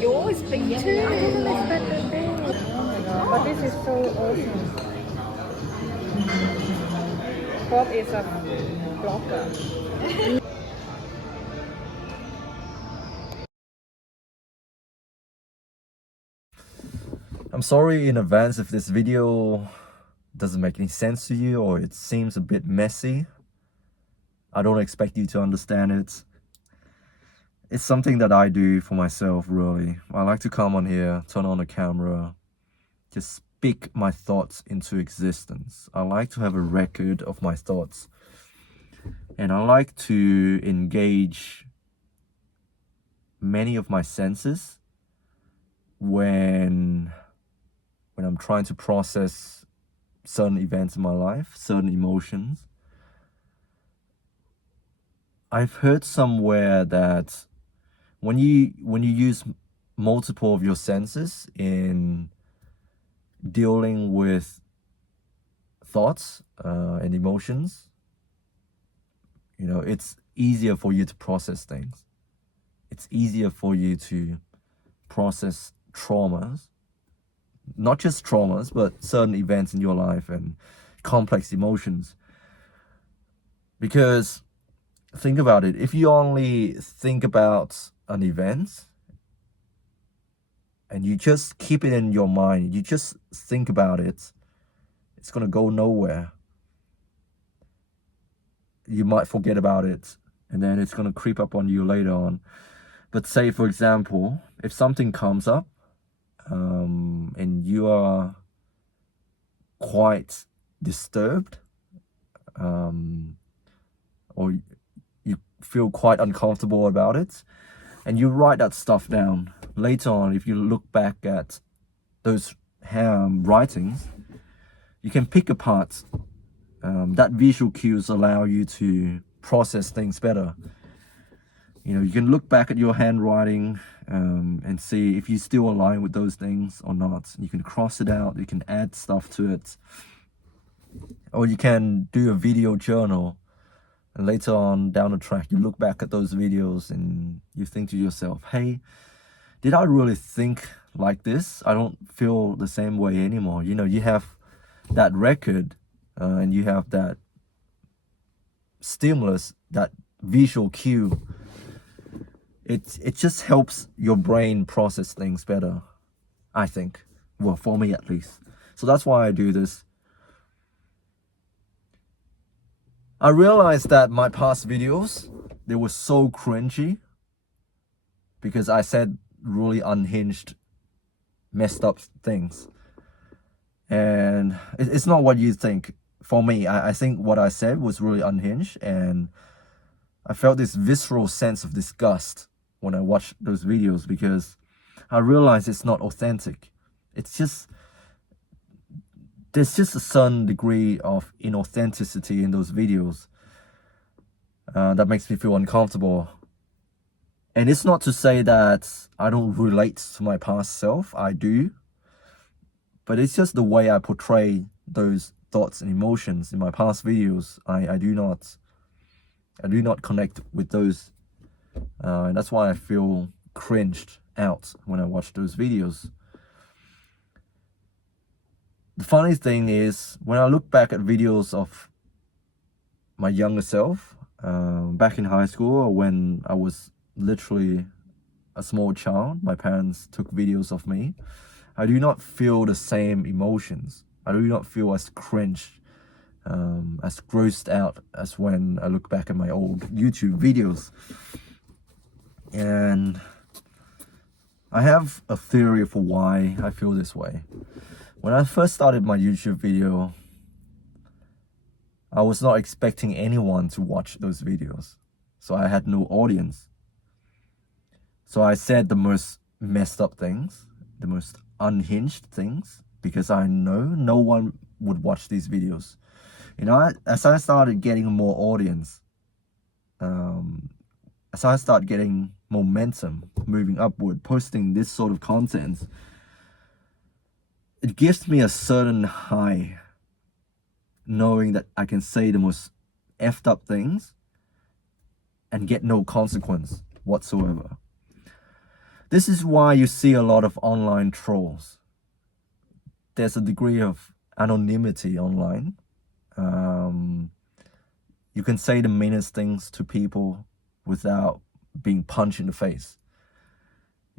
Yours big too. I didn't expect that big. Oh my god, but this is so awesome. Bob is a blogger. I'm sorry in advance if this video doesn't make any sense to you or it seems a bit messy. I don't expect you to understand it. It's something that I do for myself, really. I like to come on here, turn on the camera, just speak my thoughts into existence. I like to have a record of my thoughts. And I like to engage many of my senses when I'm trying to process certain events in my life, certain emotions. I've heard somewhere that when you use multiple of your senses in dealing with thoughts and emotions, you know, it's easier for you to process things. It's easier for you to process traumas, not just traumas, but certain events in your life and complex emotions. Because think about it, if you only think about an event and you just keep it in your mind, you just think about it, it's going to go nowhere. You might forget about it and then it's going to creep up on you later on. But say, for example, if something comes up and you are quite disturbed or you feel quite uncomfortable about it, and you write that stuff down, later on, if you look back at those writings, you can pick apart. That visual cues allow you to process things better. You know, you can look back at your handwriting and see if you still align with those things or not. You can cross it out, you can add stuff to it. Or you can do a video journal, and later on down the track, you look back at those videos and you think to yourself, hey, did I really think like this? I don't feel the same way anymore. You know, you have that record and you have that stimulus, that visual cue. It just helps your brain process things better, I think. Well, for me at least. So that's why I do this. I realized that my past videos, they were so cringy because I said really unhinged, messed up things. And it's not what you think. For me, I think what I said was really unhinged, and I felt this visceral sense of disgust when I watched those videos because I realized it's not authentic. It's just, there's just a certain degree of inauthenticity in those videos that makes me feel uncomfortable. And it's not to say that I don't relate to my past self, I do. But it's just the way I portray those thoughts and emotions in my past videos. I do not connect with those. And that's why I feel cringed out when I watch those videos. The funny thing is, when I look back at videos of my younger self, back in high school, or when I was literally a small child, my parents took videos of me, I do not feel the same emotions. I do not feel as cringed, as grossed out as when I look back at my old YouTube videos. And I have a theory for why I feel this way. When I first started my YouTube video, I was not expecting anyone to watch those videos. So I had no audience. So I said the most messed up things, the most unhinged things, because I know no one would watch these videos. You know, as I started getting more audience, as I start getting momentum, moving upward, posting this sort of content, it gives me a certain high, knowing that I can say the most effed up things and get no consequence whatsoever. This is why you see a lot of online trolls. There's a degree of anonymity online. You can say the meanest things to people without being punched in the face.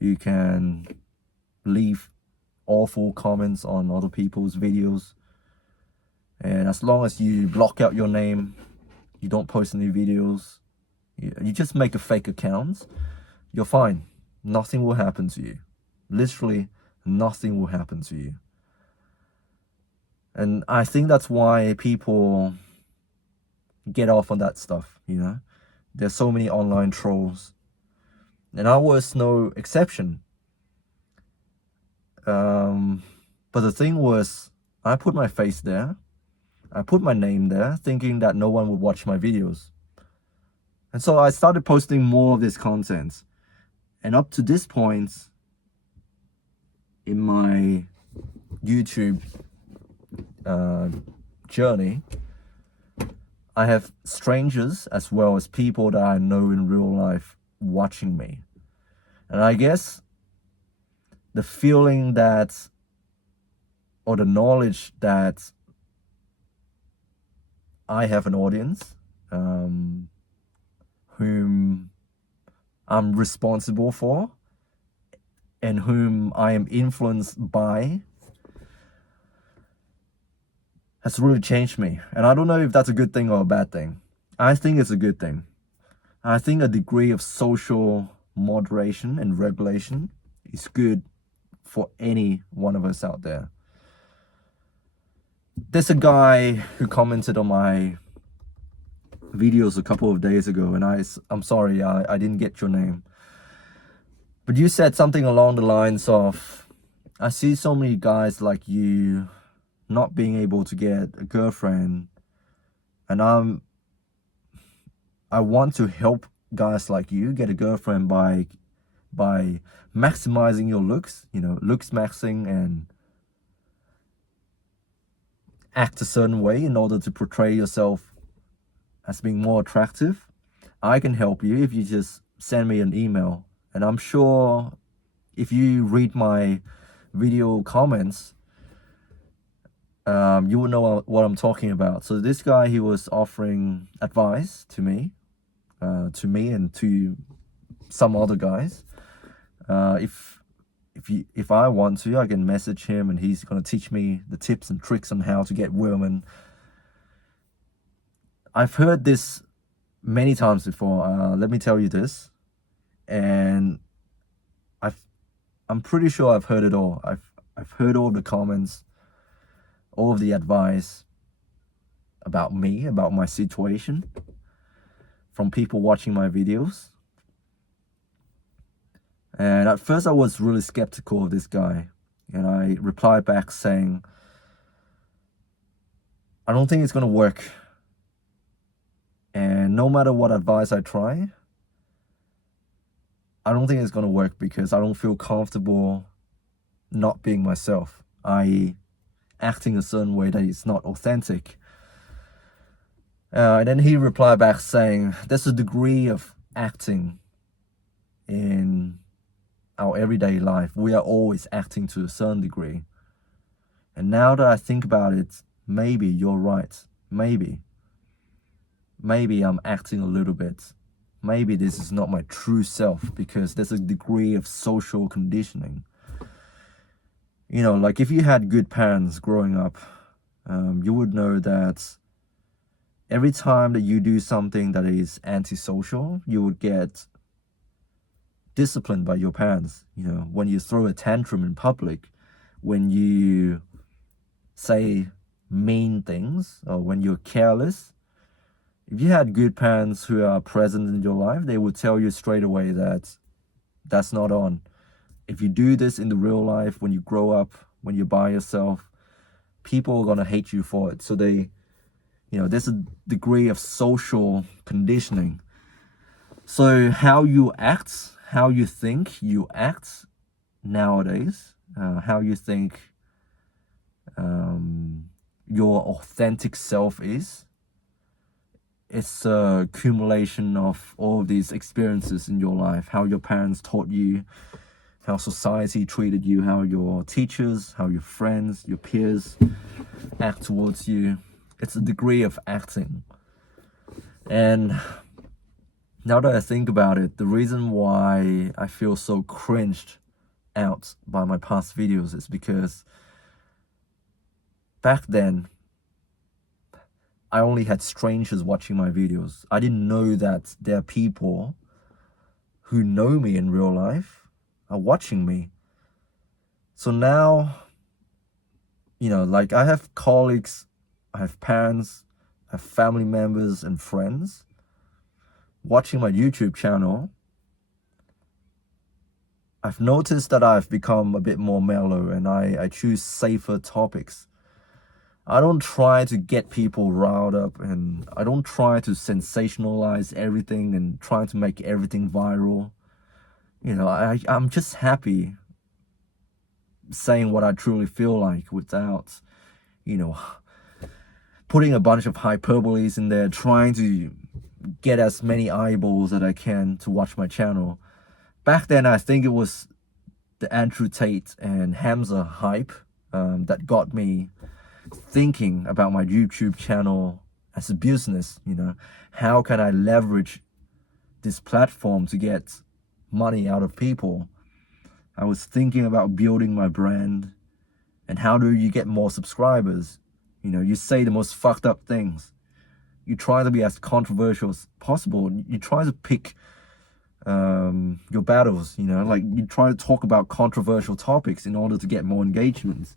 You can leave awful comments on other people's videos. And as long as you block out your name, you don't post any videos, you just make a fake account, you're fine. Nothing will happen to you. Literally, nothing will happen to you. And I think that's why people get off on that stuff, you know? There's so many online trolls. And I was no exception. But the thing was, I put my face there. I put my name there, thinking that no one would watch my videos. And so I started posting more of this content. And up to this point in my YouTube journey, I have strangers as well as people that I know in real life watching me. And I guess the feeling that, or the knowledge that I have an audience whom I'm responsible for and whom I am influenced by has really changed me. And I don't know if that's a good thing or a bad thing. I think it's a good thing. I think a degree of social moderation and regulation is good for any one of us out there. There's a guy who commented on my videos a couple of days ago, and I'm sorry, I didn't get your name. But you said something along the lines of, I see so many guys like you not being able to get a girlfriend, and I want to help guys like you get a girlfriend by maximizing your looks, you know, looks maxing, and act a certain way in order to portray yourself as being more attractive. I can help you if you just send me an email. And I'm sure if you read my video comments, you will know what I'm talking about. So this guy, he was offering advice to me and to some other guys. If I want to, I can message him and he's gonna teach me the tips and tricks on how to get women. I've heard this many times before. Let me tell you this, and I'm pretty sure I've heard it all. I've heard all the comments, all of the advice about me, about my situation, from people watching my videos. And at first I was really skeptical of this guy, and I replied back saying, I don't think it's gonna work. And no matter what advice I try, I don't think it's gonna work because I don't feel comfortable not being myself, i.e. acting a certain way that is not authentic. And then he replied back saying, there's a degree of acting in our everyday life. We are always acting to a certain degree. And now that I think about it, maybe you're right. Maybe I'm acting a little bit. Maybe this is not my true self because there's a degree of social conditioning. You know, like if you had good parents growing up, you would know that every time that you do something that is antisocial, you would get disciplined by your parents. You know, when you throw a tantrum in public, when you say mean things, or when you're careless, if you had good parents who are present in your life, they would tell you straight away that that's not on. If you do this in the real life, when you grow up, when you're by yourself, people are gonna hate you for it. So there's a degree of social conditioning. So how you act, how you think you act nowadays, how you think your authentic self is, it's a accumulation of all of these experiences in your life, how your parents taught you, how society treated you, how your teachers, how your friends, your peers act towards you. It's a degree of acting. And now that I think about it, the reason why I feel so cringed out by my past videos is because back then, I only had strangers watching my videos. I didn't know that there are people who know me in real life are watching me. So now, like I have colleagues, I have parents, I have family members and friends watching my YouTube channel. I've noticed that I've become a bit more mellow and I choose safer topics. I don't try to get people riled up, and I don't try to sensationalize everything and try to make everything viral. I'm just happy saying what I truly feel like without, putting a bunch of hyperboles in there, trying to get as many eyeballs that I can to watch my channel. Back then, I think it was the Andrew Tate and Hamza hype that got me thinking about my YouTube channel as a business. How can I leverage this platform to get money out of people? I was thinking about building my brand and how do you get more subscribers? You say the most fucked up things. You try to be as controversial as possible. You try to pick your battles, like you try to talk about controversial topics in order to get more engagements.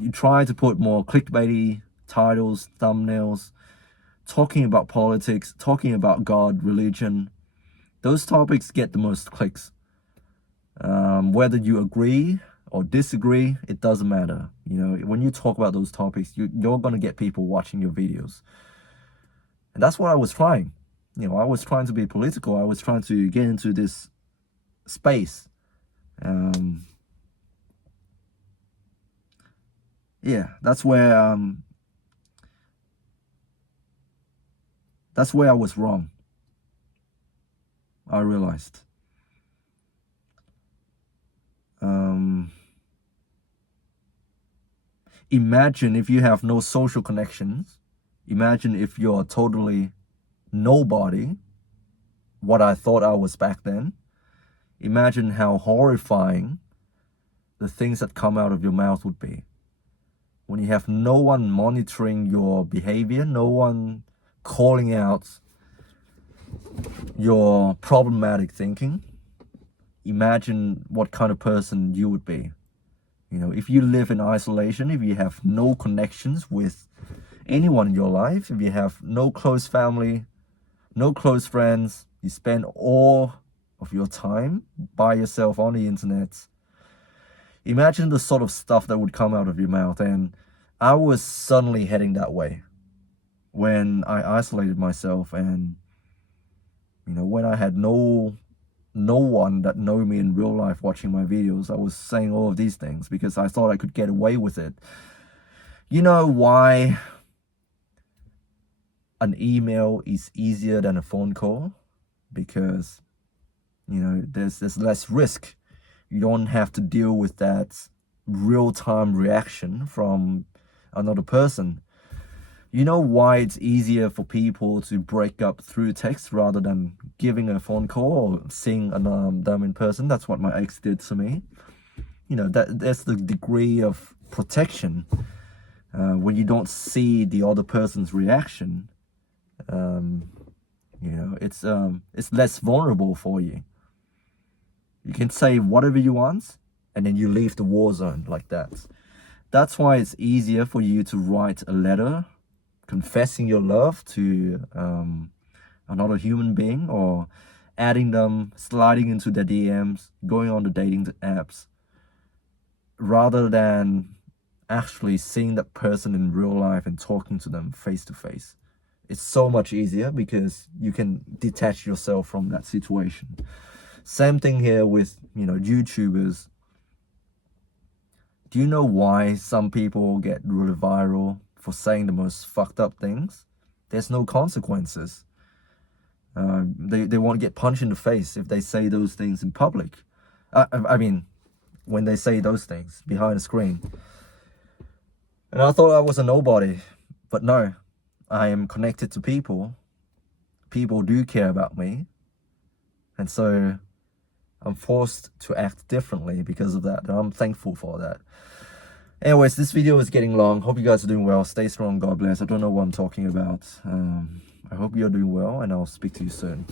You try to put more clickbaity titles, thumbnails, talking about politics, talking about God, religion. Those topics get the most clicks. Whether you agree or disagree, it doesn't matter. When you talk about those topics, you're going to get people watching your videos. And that's what I was trying. I was trying to be political. I was trying to get into this space. Yeah, that's where I was wrong. I realized. Imagine if you have no social connections. Imagine if you're totally nobody, what I thought I was back then. Imagine how horrifying the things that come out of your mouth would be. When you have no one monitoring your behavior, no one calling out your problematic thinking, imagine what kind of person you would be. If you live in isolation, if you have no connections with anyone in your life, if you have no close family, no close friends, you spend all of your time by yourself on the internet. Imagine the sort of stuff that would come out of your mouth. And I was suddenly heading that way when I isolated myself, and when I had no one that know me in real life watching my videos. I was saying all of these things because I thought I could get away with it. You know why an email is easier than a phone call? Because there's less risk. You don't have to deal with that real-time reaction from another person. You know why it's easier for people to break up through text rather than giving a phone call or seeing them in person? That's what my ex did to me. That's the degree of protection. When you don't see the other person's reaction, it's less vulnerable for you. You can say whatever you want, and then you leave the war zone like that. That's why it's easier for you to write a letter confessing your love to another human being, or adding them, sliding into their DMs, going on the dating apps, rather than actually seeing that person in real life and talking to them face to face. It's so much easier because you can detach yourself from that situation. Same thing here with, YouTubers. Do you know why some people get really viral for saying the most fucked up things? There's no consequences. They won't get punched in the face if they say those things in public. I mean, when they say those things behind the screen. And I thought I was a nobody, but no, I am connected to people. People do care about me. And so I'm forced to act differently because of that. And I'm thankful for that. Anyways, this video is getting long. Hope you guys are doing well. Stay strong. God bless. I don't know what I'm talking about. I hope you're doing well, and I'll speak to you soon.